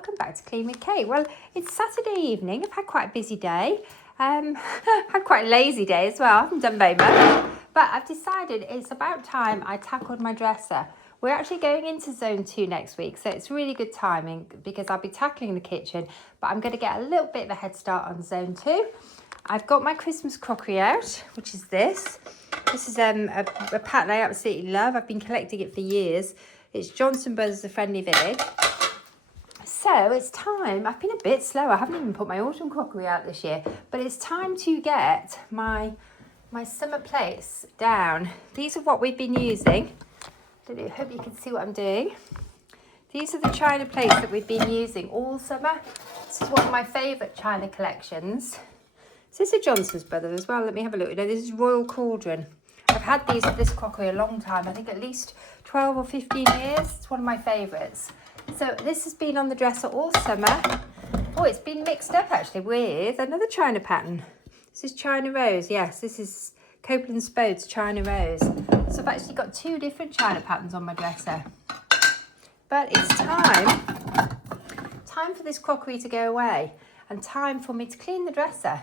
welcome back to Clean with Kate. Well, it's Saturday evening. I've had quite a busy day. Had quite a lazy day as well. I haven't done very much, but I've decided it's about time I tackled my dresser. We're actually going into zone 2 next week, so it's really good timing because I'll be tackling the kitchen, but I'm going to get a little bit of a head start on zone 2. I've got my Christmas crockery out, which is this. This is a pattern I absolutely love. I've been collecting it for years. It's Johnson Brothers, The Friendly Village. So it's time. I've been a bit slow. I haven't even put my autumn crockery out this year, but it's time to get my summer plates down. These are what we've been using. I hope you can see what I'm doing. These are the china plates that we've been using all summer. This is one of my favourite china collections. Is this a Johnson's Brother as well? Let me have a look. No, this is Royal Cauldron. I've had this crockery a long time. I think at least 12 or 15 years. It's one of my favourites. So this has been on the dresser all summer. Oh, it's been mixed up actually with another china pattern. This is China Rose. Yes, this is Copeland Spode's China Rose. So I've actually got 2 different china patterns on my dresser. But it's time for this crockery to go away and time for me to clean the dresser.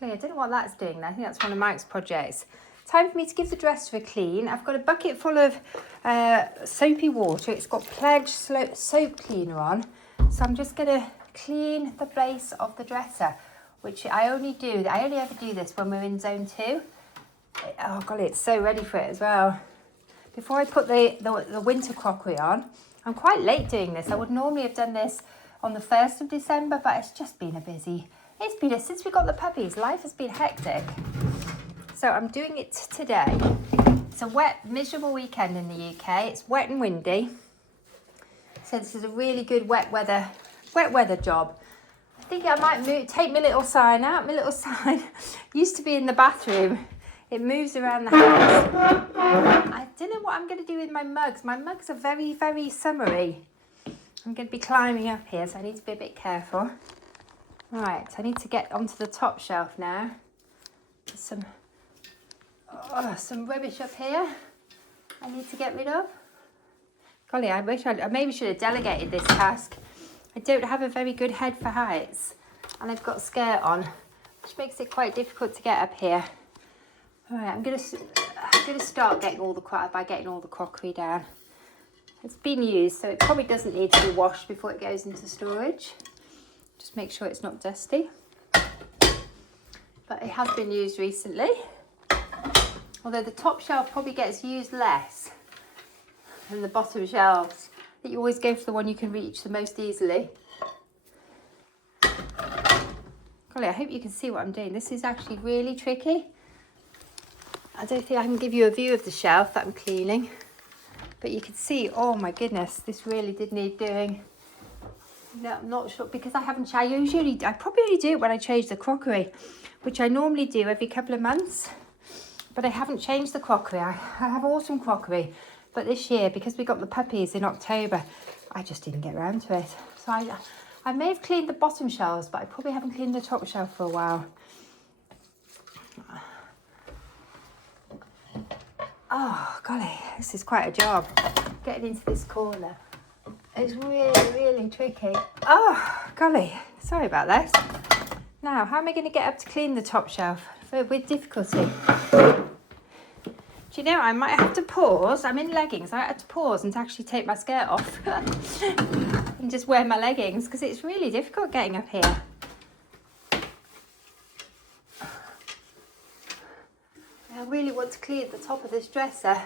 I don't know what that's doing. I think that's one of Mike's projects. Time for me to give the dresser a clean. I've got a bucket full of soapy water. It's got Pledge soap cleaner on. So I'm just going to clean the base of the dresser, which I only ever do this when we're in zone 2. Oh, golly, it's so ready for it as well. Before I put the winter crockery on, I'm quite late doing this. I would normally have done this on the 1st of December, but it's just been since we got the puppies, life has been hectic. So I'm doing it today. It's a wet, miserable weekend in the UK. It's wet and windy. So this is a really good wet weather job. I think I might take my little sign out. My little sign used to be in the bathroom. It moves around the house. I don't know what I'm going to do with my mugs. My mugs are very, very summery. I'm going to be climbing up here, so I need to be a bit careful. Right, I need to get onto the top shelf now. There's some rubbish up here I need to get rid of. Golly, I maybe should have delegated this task. I don't have a very good head for heights, and I've got skirt on, which makes it quite difficult to get up here. All right, I'm gonna start getting all the crockery down. It's been used, so it probably doesn't need to be washed before it goes into storage. Just make sure it's not dusty. But it has been used recently. Although the top shelf probably gets used less than the bottom shelves. I think you always go for the one you can reach the most easily. Golly, I hope you can see what I'm doing. This is actually really tricky. I don't think I can give you a view of the shelf that I'm cleaning. But you can see, oh my goodness, this really did need doing. No, I'm not sure because I probably only do it when I change the crockery, which I normally do every couple of months. But I haven't changed the crockery. I have autumn crockery, but this year, because we got the puppies in October, I just didn't get around to it. So I may have cleaned the bottom shelves, but I probably haven't cleaned the top shelf for a while. Oh, golly, this is quite a job, getting into this corner. It's really, really tricky. Oh, golly, sorry about this. Now, how am I going to get up to clean the top shelf with difficulty? Do you know, I might have to pause. I'm in leggings. I might have to pause and actually take my skirt off and just wear my leggings because it's really difficult getting up here. I really want to clean the top of this dresser.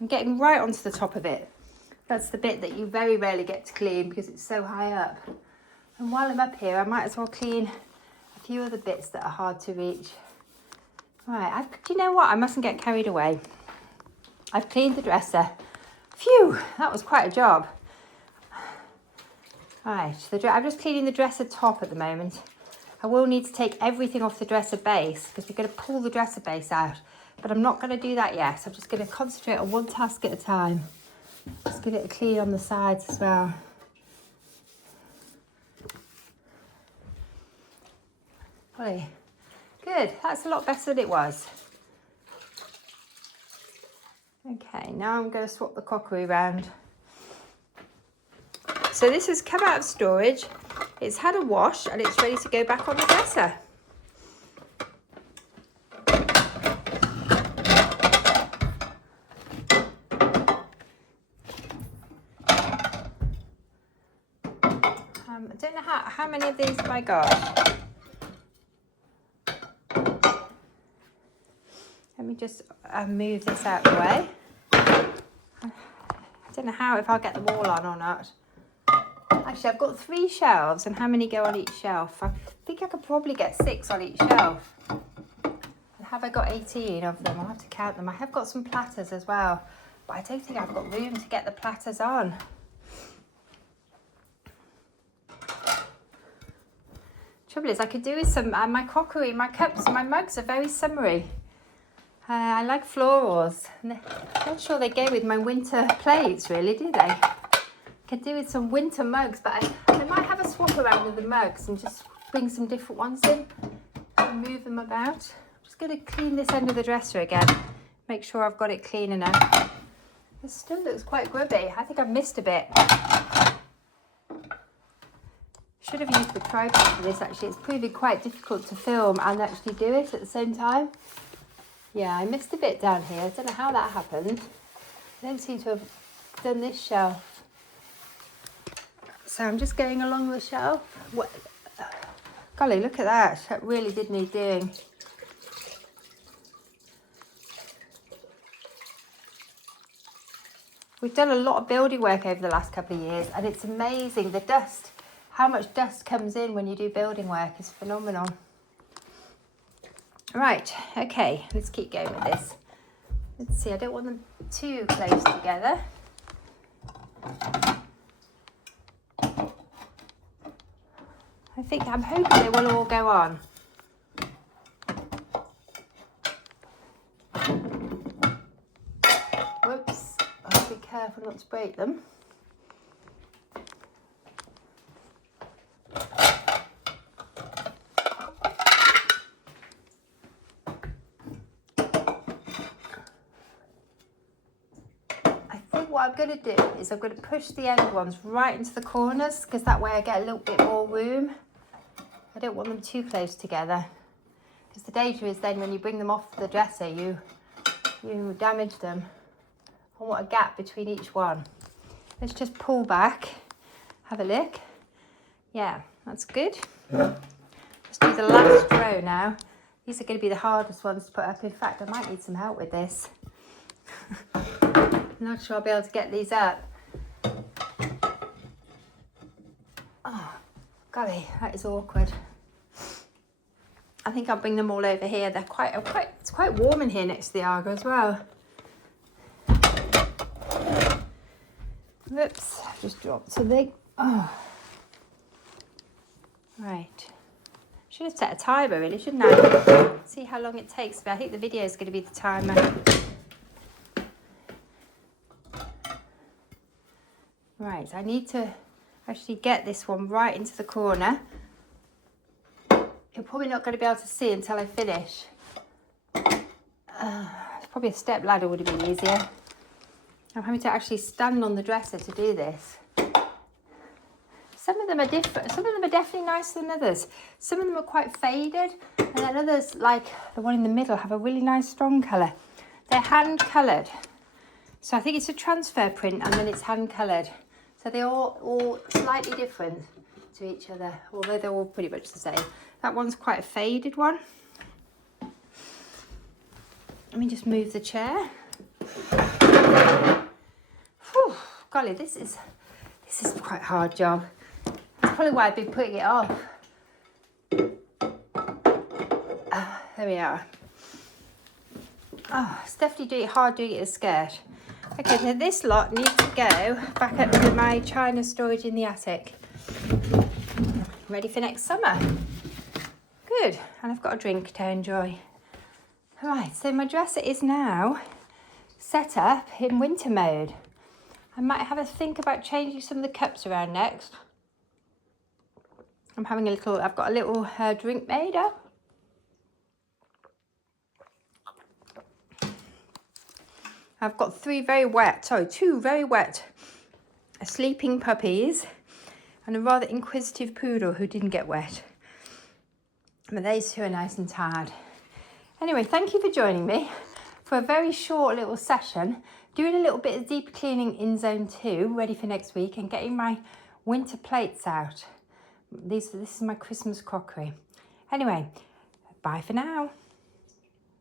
I'm getting right onto the top of it. That's the bit that you very rarely get to clean because it's so high up. And while I'm up here, I might as well clean a few other bits that are hard to reach. Right, do you know what? I mustn't get carried away. I've cleaned the dresser. Phew, that was quite a job. Right, I'm just cleaning the dresser top at the moment. I will need to take everything off the dresser base because we're going to pull the dresser base out. But I'm not going to do that yet. So I'm just going to concentrate on one task at a time. Just give it a clean on the sides as well. Good, that's a lot better than it was. Okay, now I'm going to swap the crockery around. So this has come out of storage. It's had a wash and it's ready to go back on the dresser. I don't know how many of these have I got. Let me just move this out of the way. I don't know if I'll get them all on or not. Actually, I've got 3 shelves, and how many go on each shelf? I think I could probably get 6 on each shelf. And have I got 18 of them? I'll have to count them. I have got some platters as well, but I don't think I've got room to get the platters on. Trouble is, I could do with some, my crockery, my cups, my mugs are very summery. I like florals. I'm not sure they go with my winter plates, really, do they? Could do with some winter mugs, but I might have a swap around with the mugs and just bring some different ones in and move them about. I'm just going to clean this end of the dresser again, make sure I've got it clean enough. This still looks quite grubby. I think I've missed a bit. Should have used the tripod for this, actually. It's proving quite difficult to film and actually do it at the same time. Yeah, I missed a bit down here. I don't know how that happened. I don't seem to have done this shelf. So I'm just going along the shelf. What? Golly, look at that. That really did need doing. We've done a lot of building work over the last couple of years, and it's amazing. The dust, how much dust comes in when you do building work is phenomenal. Right, okay, let's keep going with this. Let's see, I don't want them too close together. I'm hoping they will all go on. Whoops, I'll be careful not to break them. What I'm going to do is I'm going to push the end ones right into the corners, because that way I get a little bit more room. I don't want them too close together, because the danger is then when you bring them off the dresser you damage them. I want a gap between each one. Let's just pull back, have a look. Yeah, that's good. Let's do the last row now. These are going to be the hardest ones to put up. In fact, I might need some help with this. I'm not sure I'll be able to get these up. Oh, golly, that is awkward. I think I'll bring them all over here. It's quite warm in here next to the Argo as well. Whoops, just dropped something. Oh. Right. Should have set a timer really, shouldn't I? See how long it takes me. I think the video is going to be the timer. Right, I need to actually get this one right into the corner. You're probably not going to be able to see until I finish. Probably a step ladder would have been easier. I'm having to actually stand on the dresser to do this. Some of them are different. Some of them are definitely nicer than others. Some of them are quite faded, and then others, like the one in the middle, have a really nice strong colour. They're hand coloured. So I think it's a transfer print and then it's hand coloured. So they're all slightly different to each other, although they're all pretty much the same. That one's quite a faded one. Let me just move the chair. Whew, golly, this is quite a hard job. That's probably why I've been putting it off. There we are. Oh, it's definitely hard doing it in a skirt. Okay, so this lot needs to go back up to my china storage in the attic. Ready for next summer. Good, and I've got a drink to enjoy. All right, so my dresser is now set up in winter mode. I might have a think about changing some of the cups around next. I've got a little drink made up. I've got two very wet sleeping puppies and a rather inquisitive poodle who didn't get wet. But these two are nice and tired. Anyway, thank you for joining me for a very short little session, doing a little bit of deep cleaning in zone 2, ready for next week, and getting my winter plates out. This is my Christmas crockery. Anyway, bye for now.